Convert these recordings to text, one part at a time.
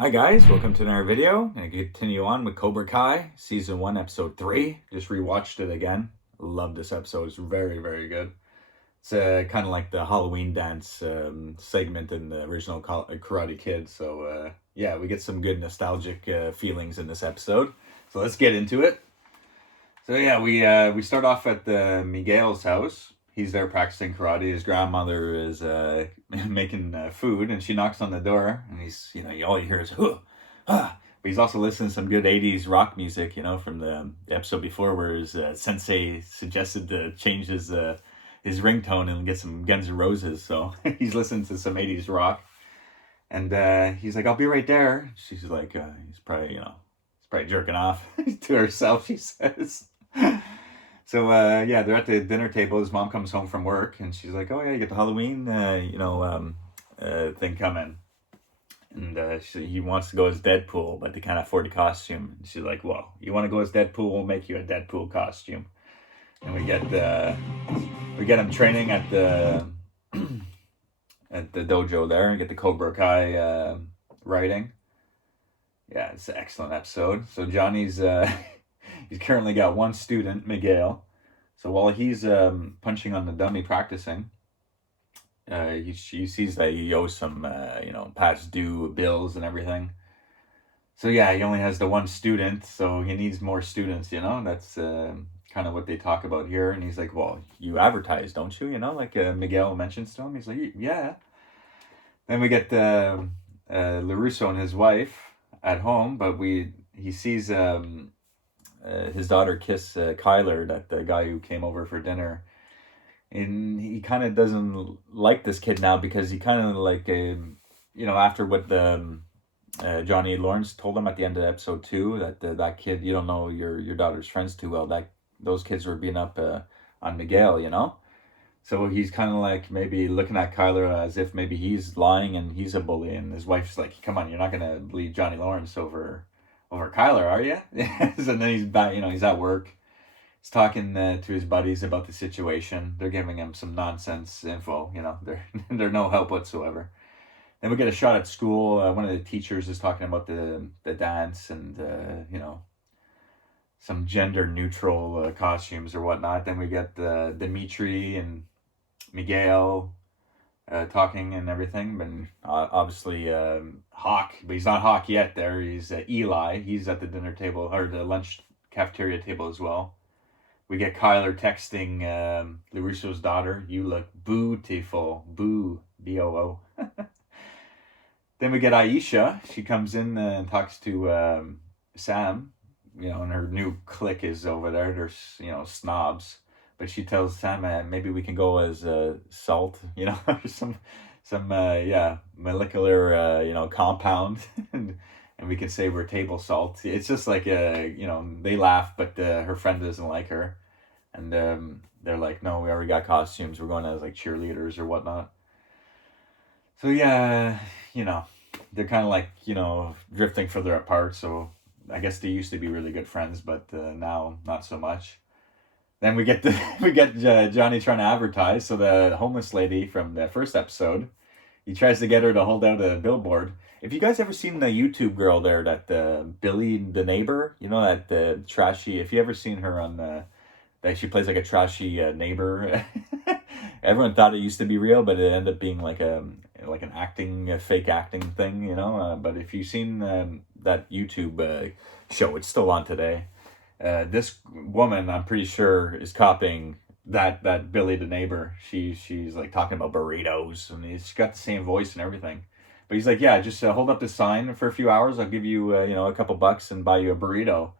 Hi guys, welcome to another video. I'm going to continue on with Cobra Kai, Season 1, Episode 3. Just rewatched it again. Love this episode. It's very, very good. It's kind of like the Halloween dance segment in the original Karate Kid. So yeah, we get some good nostalgic feelings in this episode. So let's get into it. So yeah, we start off at Miguel's house. He's there practicing karate. His grandmother is making food, and she knocks on the door, and he's, all you hear is, huh, ah. But he's also listening to some good 80s rock music, from the episode before where his sensei suggested to change his ringtone and get some Guns N' Roses. So he's listening to some 80s rock, and he's like, I'll be right there. She's like, he's probably jerking off to herself, she says. So, yeah, they're at the dinner table. His mom comes home from work, and she's like, oh, yeah, you get the Halloween, thing coming. And he wants to go as Deadpool, but they can't afford a costume. And she's like, well, you want to go as Deadpool? We'll make you a Deadpool costume. And we get him training at the dojo there. We get the Cobra Kai writing. Yeah, it's an excellent episode. So Johnny's... He's currently got one student, Miguel. So while he's punching on the dummy practicing, he sees that he owes some, past due bills and everything. So yeah, he only has the one student, so he needs more students, That's kind of what they talk about here. And he's like, well, you advertise, don't you? Like Miguel mentions to him. He's like, yeah. Then we get LaRusso and his wife at home, but he sees... his daughter kiss Kyler, that the guy who came over for dinner, and he kind of doesn't like this kid now because he kind of like after what the Johnny Lawrence told him at the end of episode 2, that that kid, you don't know your daughter's friends too well, that those kids were beating up on Miguel, so he's kind of like maybe looking at Kyler as if maybe he's lying and he's a bully, and his wife's like, come on, you're not gonna believe Johnny Lawrence over Kyler, are you? So then he's back, he's at work. He's talking to his buddies about the situation. They're giving him some nonsense info, they're no help whatsoever. Then we get a shot at school. One of the teachers is talking about the dance and, some gender neutral costumes or whatnot. Then we get Dimitri and Miguel talking and everything, and obviously Hawk, but he's not Hawk yet there. He's Eli. He's at the dinner table, or the lunch cafeteria table as well. We get Kyler texting LaRusso's daughter, you look beautiful. Boo. B-O-O. Then we get Aisha. She comes in and talks to Sam, and her new clique is over there. They're, snobs. But she tells Sam, maybe we can go as salt, or some molecular, compound, and we can say we're table salt. It's just like, they laugh, but her friend doesn't like her. And they're like, no, we already got costumes. We're going as like cheerleaders or whatnot. So yeah, they're kind of like, drifting further apart. So I guess they used to be really good friends, but now not so much. Then we get Johnny trying to advertise. So the homeless lady from the first episode, he tries to get her to hold out a billboard. If you guys ever seen the YouTube girl there, that Billy the neighbor, that trashy. If you ever seen her on that she plays like a trashy neighbor. Everyone thought it used to be real, but it ended up being like an fake acting thing, But if you've seen that YouTube show, it's still on today. This woman, I'm pretty sure, is copying that Billy the neighbor. She's like talking about burritos, and she's got the same voice and everything. But he's like, yeah, just hold up this sign for a few hours. I'll give you, a couple bucks and buy you a burrito.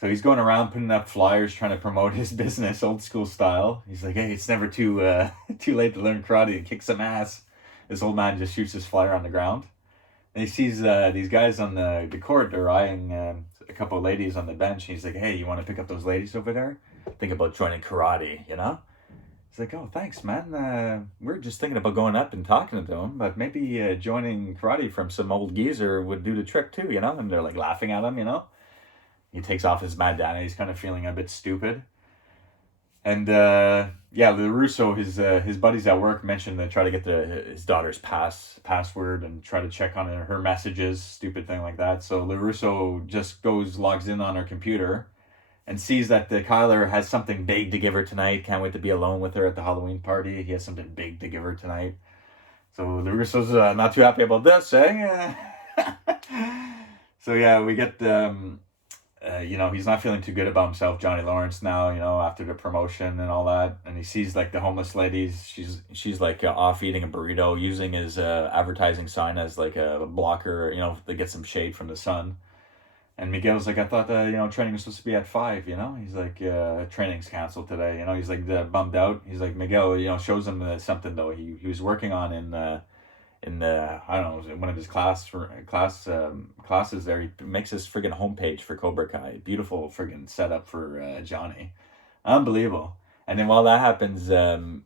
So he's going around putting up flyers trying to promote his business, old school style. He's like, hey, it's never too late to learn karate and kick some ass. This old man just shoots his flyer on the ground. And he sees these guys on the court. They're eyeing a couple of ladies on the bench. And he's like, hey, you want to pick up those ladies over there? Think about joining karate, He's like, oh, thanks, man. We're just thinking about going up and talking to them, but maybe joining karate from some old geezer would do the trick too, And they're like laughing at him, He takes off his bandana. He's kind of feeling a bit stupid. And yeah, LaRusso, his buddies at work mentioned they try to get his daughter's password and try to check on her messages, stupid thing like that. So LaRusso just logs in on her computer and sees that the Kyler has something big to give her tonight. Can't wait to be alone with her at the Halloween party. He has something big to give her tonight. So LaRusso's not too happy about this, eh? So yeah, we get he's not feeling too good about himself, Johnny Lawrence, now, after the promotion and all that. And he sees like the homeless ladies. She's like off eating a burrito, using his advertising sign as like a blocker, to get some shade from the sun. And Miguel's like, I thought that, training was supposed to be at 5, He's like, training's canceled today, He's like bummed out. He's like, Miguel, shows him something though he was working on in the, I don't know, was it one of his classes there. He makes this friggin' homepage for Cobra Kai. Beautiful friggin' setup for Johnny. Unbelievable. And then while that happens,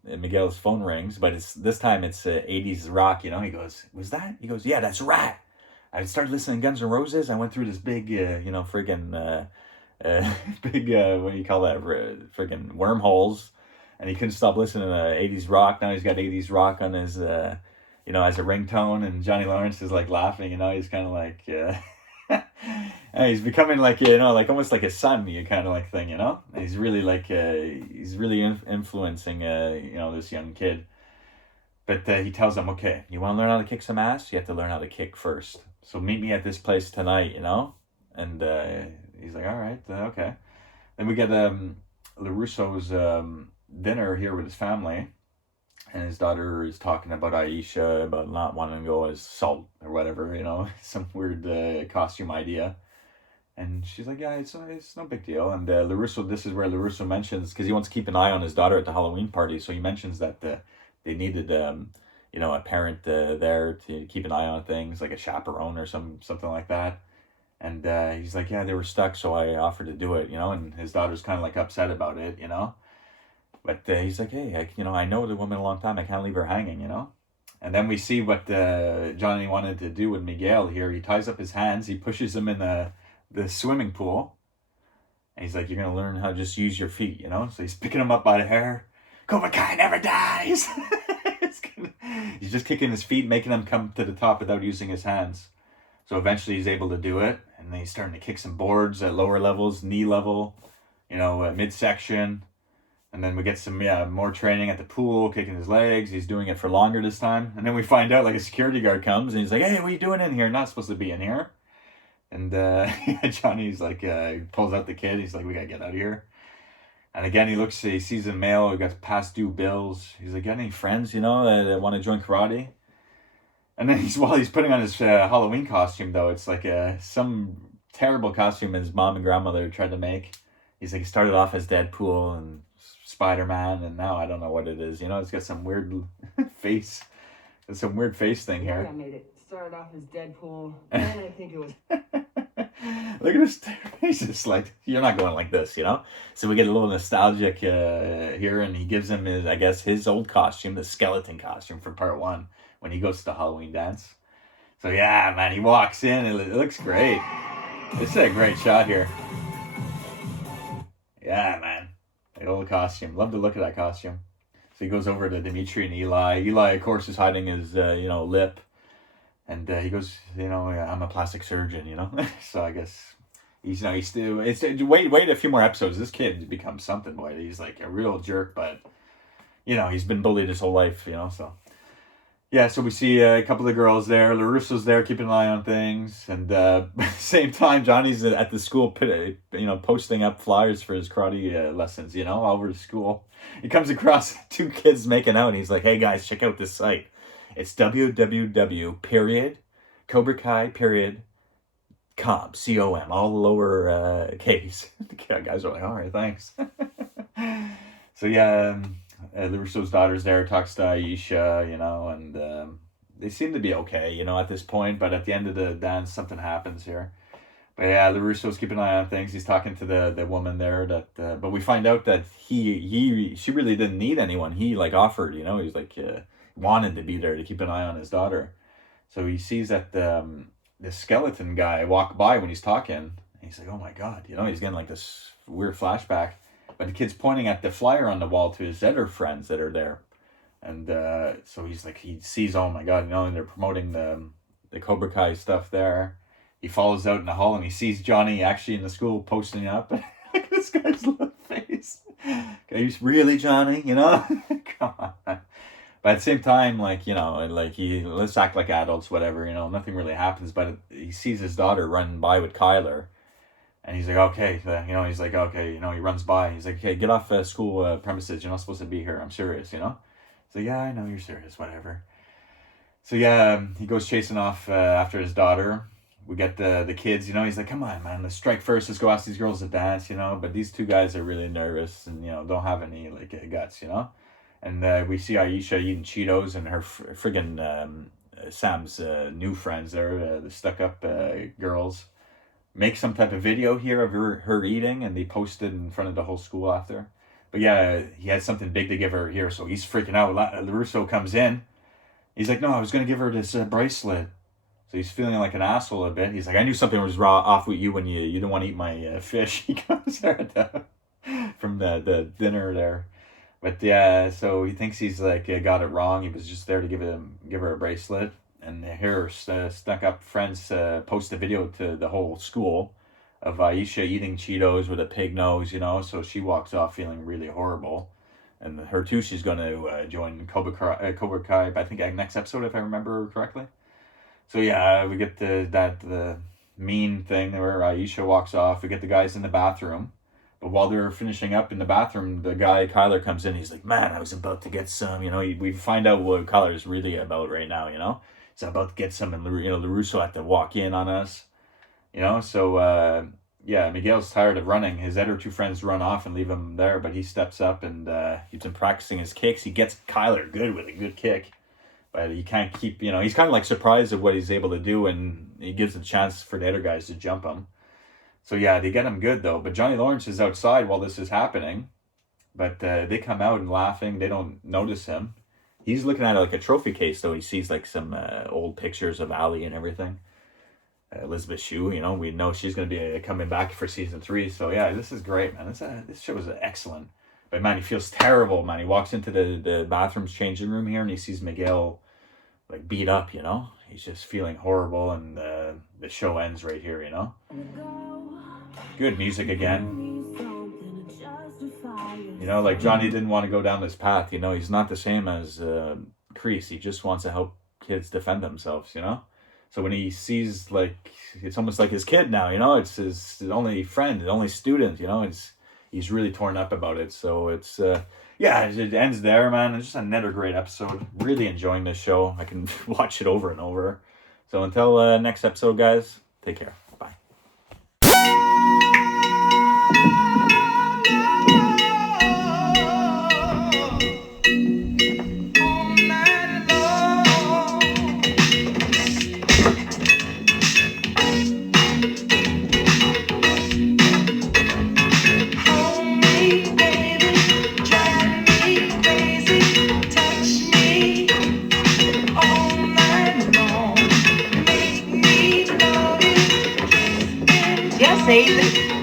Miguel's phone rings, but this time it's 80s rock, He goes, was that? He goes, yeah, that's right. I started listening to Guns N' Roses. I went through this big, friggin', big, what do you call that, friggin' wormholes. And he couldn't stop listening to 80s rock. Now he's got 80s rock on his, as a ringtone. And Johnny Lawrence is like laughing, He's kind of like, and he's becoming like, like almost like a son, you kind of like thing, And he's really like, he's really influencing, this young kid. But he tells him, okay, you want to learn how to kick some ass? You have to learn how to kick first. So meet me at this place tonight, And he's like, all right, okay. Then we get LaRusso's dinner here with his family. And his daughter is talking about Aisha, about not wanting to go as Salt or whatever, some weird costume idea. And she's like, yeah, it's no big deal. And LaRusso, this is where LaRusso mentions, because he wants to keep an eye on his daughter at the Halloween party. So he mentions that they needed, a parent there to keep an eye on things, like a chaperone or something like that. And he's like, yeah, they were stuck, so I offered to do it, And his daughter's kind of like upset about it, But he's like, hey, I know the woman a long time. I can't leave her hanging, And then we see what Johnny wanted to do with Miguel here. He ties up his hands. He pushes him in the swimming pool. And he's like, you're going to learn how to just use your feet, So he's picking him up by the hair. Cobra Kai never dies. He's just kicking his feet, making him come to the top without using his hands. So eventually he's able to do it. And then he's starting to kick some boards at lower levels, knee level, midsection. And then we get some more training at the pool, kicking his legs. He's doing it for longer this time. And then we find out like a security guard comes and he's like, hey, what are you doing in here? Not supposed to be in here. And Johnny's like, pulls out the kid. He's like, we got to get out of here. And again, he sees a male who got past due bills. He's like, got any friends, that want to join karate? And then while he's putting on his Halloween costume, though, it's like some terrible costume his mom and grandmother tried to make. He's like, he started off as Deadpool and Spider-Man, and now I don't know what it is. It's got some weird face. It's some weird face thing here. I made it. Started off as Deadpool, and I think it was... Look at his face. It's like, you're not going like this, So we get a little nostalgic here, and he gives him his old costume, the skeleton costume from part 1, when he goes to the Halloween dance. So yeah, man, he walks in, and it looks great. This is a great shot here. Yeah, man. The old costume. Love the look of that costume. So he goes over to Dimitri and Eli. Eli, of course, is hiding his, lip. And he goes, I'm a plastic surgeon, So I guess he's still, wait a few more episodes. This kid becomes something, boy. He's like a real jerk, but, he's been bullied his whole life, so. Yeah, so we see a couple of girls there. LaRusso's there keeping an eye on things. And at the same time, Johnny's at the school, posting up flyers for his karate lessons, all over the school. He comes across 2 kids making out, and he's like, hey, guys, check out this site. It's www.CobraKai.com, C-O-M, all lower case. The guys are like, all right, thanks. So yeah, LaRusso's daughter's there, talks to Aisha, and they seem to be okay, at this point. But at the end of the dance, something happens here. But yeah, LaRusso's keeping an eye on things. He's talking to the woman there. But we find out that she really didn't need anyone. He like offered, he's like wanted to be there to keep an eye on his daughter. So he sees that the skeleton guy walk by when he's talking. And he's like, oh my God, he's getting like this weird flashback. but the kid's pointing at the flyer on the wall to his other friends that are there. And so he's like, he sees, oh my God, and they're promoting the Cobra Kai stuff there. He follows out in the hall and he sees Johnny actually in the school posting up. Like, this guy's little face. Are you really Johnny? Come on. But at the same time, like, let's act like adults, whatever, nothing really happens. But he sees his daughter running by with Kyler. And he's like, okay, he's like, okay, he runs by. He's like, okay, get off school premises. You're not supposed to be here. I'm serious, So yeah, I know you're serious, whatever. So yeah, he goes chasing off after his daughter. We get the kids, he's like, come on, man, let's strike first. Let's go ask these girls to dance, But these two guys are really nervous and, don't have any, like, guts, And we see Aisha eating Cheetos and her friggin' Sam's new friends there, the stuck-up girls, make some type of video here of her eating, and they post it in front of the whole school after. But yeah, he had something big to give her here, so he's freaking out. LaRusso comes in. He's like, no, I was going to give her this bracelet. So he's feeling like an asshole a bit. He's like, I knew something was off with you when you didn't want to eat my fish. He comes there from the dinner there. But yeah, so he thinks he's like got it wrong. He was just there to give her a bracelet. And her stuck-up friends post a video to the whole school of Aisha eating Cheetos with a pig nose, So she walks off feeling really horrible. And her too, she's going to join Cobra Kai, I think next episode, if I remember correctly. So yeah, we get the mean thing where Aisha walks off. We get the guys in the bathroom. But while they're finishing up in the bathroom, the guy, Kyler, comes in. He's like, man, I was about to get some. We find out what Kyler is really about right now, He's about to get some, and, LaRusso had to walk in on us. So, yeah, Miguel's tired of running. His other two friends run off and leave him there, but he steps up and he's been practicing his kicks. He gets Kyler good with a good kick. But he can't keep, he's kind of like surprised at what he's able to do, and he gives a chance for the other guys to jump him. So yeah, they get him good though. But Johnny Lawrence is outside while this is happening. But they come out and laughing. They don't notice him. He's looking at it like a trophy case though. He sees like some old pictures of Ali and everything. Elizabeth Shue, we know she's going to be coming back for season 3. So yeah, this is great, man. This show is excellent. But man, he feels terrible, man. He walks into the bathroom's changing room here and he sees Miguel like beat up, He's just feeling horrible, and the show ends right here, Good music again. Like Johnny didn't want to go down this path, He's not the same as Kreese. He just wants to help kids defend themselves, So when he sees, like, it's almost like his kid now, It's his only friend, his only student, he's really torn up about it. So it's, yeah, it ends there, man. It's just another great episode. Really enjoying this show. I can watch it over and over. So until next episode, guys, take care. Bye. Yes, Aiden.